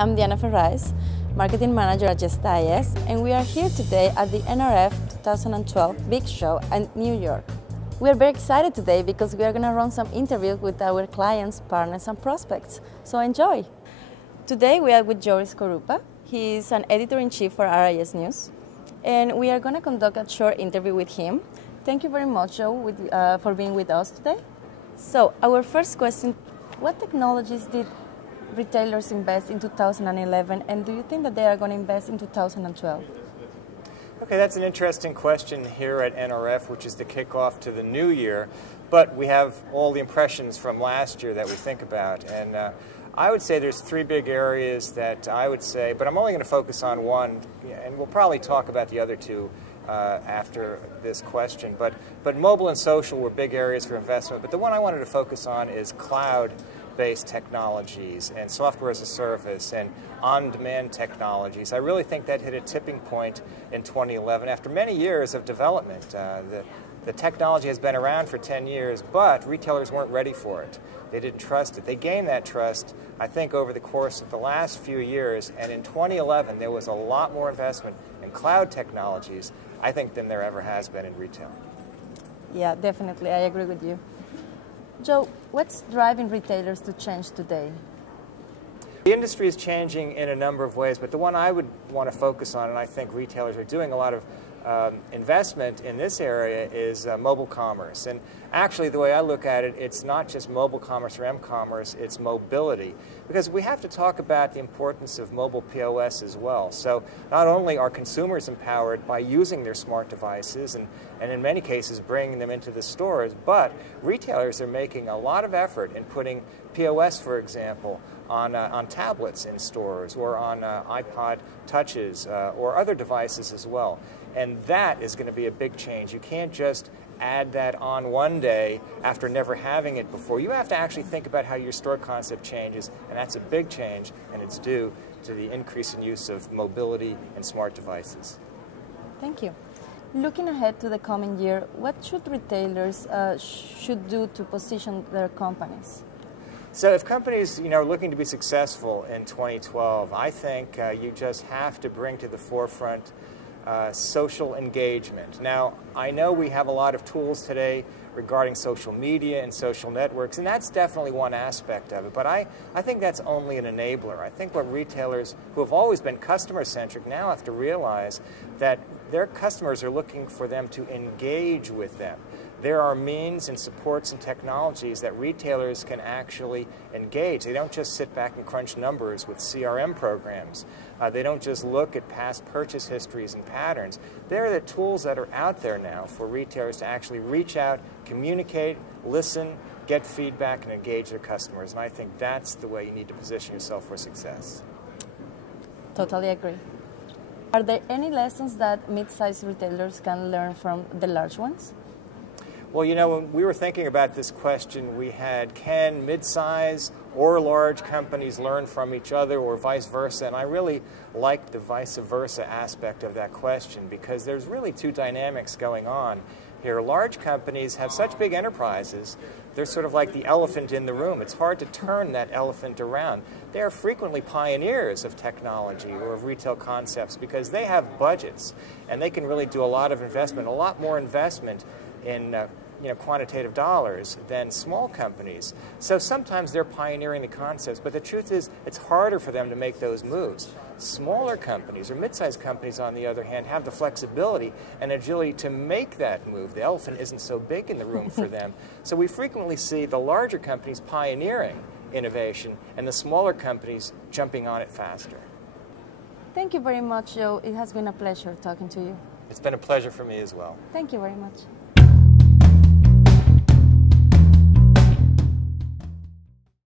I'm Diana Ferrais, Marketing Manager at Jesta I.S, and we are here today at the NRF 2012 Big Show in New York. We are very excited today because we are going to run some interviews with our clients, partners, and prospects. So enjoy! Today we are with Joe Skorupa. He is an editor-in-chief for RIS News, and we are going to conduct a short interview with him. Thank you very much, Joe, for being with us today. So, our first question, what technologies did retailers invest in 2011, and do you think that they are going to invest in 2012? Okay, that's an interesting question here at NRF, which is the kickoff to the new year. But we have all the impressions from last year that we think about. And I would say there's three big areas that I would say, but I'm only going to focus on one, and we'll probably talk about the other two after this question. But mobile and social were big areas for investment. But the one I wanted to focus on is cloud-based technologies and software as a service and on-demand technologies. I really think that hit a tipping point in 2011 after many years of development. The technology has been around for 10 years, but retailers weren't ready for it. They didn't trust it. They gained that trust, I think, over the course of the last few years, and in 2011 there was a lot more investment in cloud technologies, I think, than there ever has been in retail. Yeah, definitely. I agree with you. Joe, what's driving retailers to change today? The industry is changing in a number of ways, but the one I would want to focus on, and I think retailers are doing a lot of investment in this area, is mobile commerce. And actually, the way I look at it, it's not just mobile commerce or m-commerce, it's mobility. Because we have to talk about the importance of mobile POS as well. So not only are consumers empowered by using their smart devices and in many cases bringing them into the stores, but retailers are making a lot of effort in putting POS, for example, on tablets in stores or on iPod touches or other devices as well. And that is going to be a big change. You can't just add that on one day after never having it before. You have to actually think about how your store concept changes, and that's a big change, and it's due to the increase in use of mobility and smart devices. Thank you. Looking ahead to the coming year, what should retailers should do to position their companies? So if companies are looking to be successful in 2012, I think you just have to bring to the forefront social engagement. Now, I know we have a lot of tools today regarding social media and social networks, and that's definitely one aspect of it, but I think that's only an enabler. I think what retailers who have always been customer-centric now have to realize that their customers are looking for them to engage with them. There are means and supports and technologies that retailers can actually engage. They don't just sit back and crunch numbers with CRM programs. They don't just look at past purchase histories and patterns. They're the tools that are out there now for retailers to actually reach out, communicate, listen, get feedback, and engage their customers. And I think that's the way you need to position yourself for success. Totally agree. Are there any lessons that mid-sized retailers can learn from the large ones? Well, when we were thinking about this question, we had, can mid-size or large companies learn from each other or vice versa? And I really liked the vice versa aspect of that question because there's really two dynamics going on here. Large companies have such big enterprises, they're sort of like the elephant in the room. It's hard to turn that elephant around. They are frequently pioneers of technology or of retail concepts because they have budgets and they can really do a lot of investment, a lot more investment in quantitative dollars than small companies. So sometimes they're pioneering the concepts, but the truth is it's harder for them to make those moves. Smaller companies or mid-sized companies, on the other hand, have the flexibility and agility to make that move. The elephant isn't so big in the room for them. So we frequently see the larger companies pioneering innovation and the smaller companies jumping on it faster. Thank you very much, Joe. It has been a pleasure talking to you. It's been a pleasure for me as well. Thank you very much.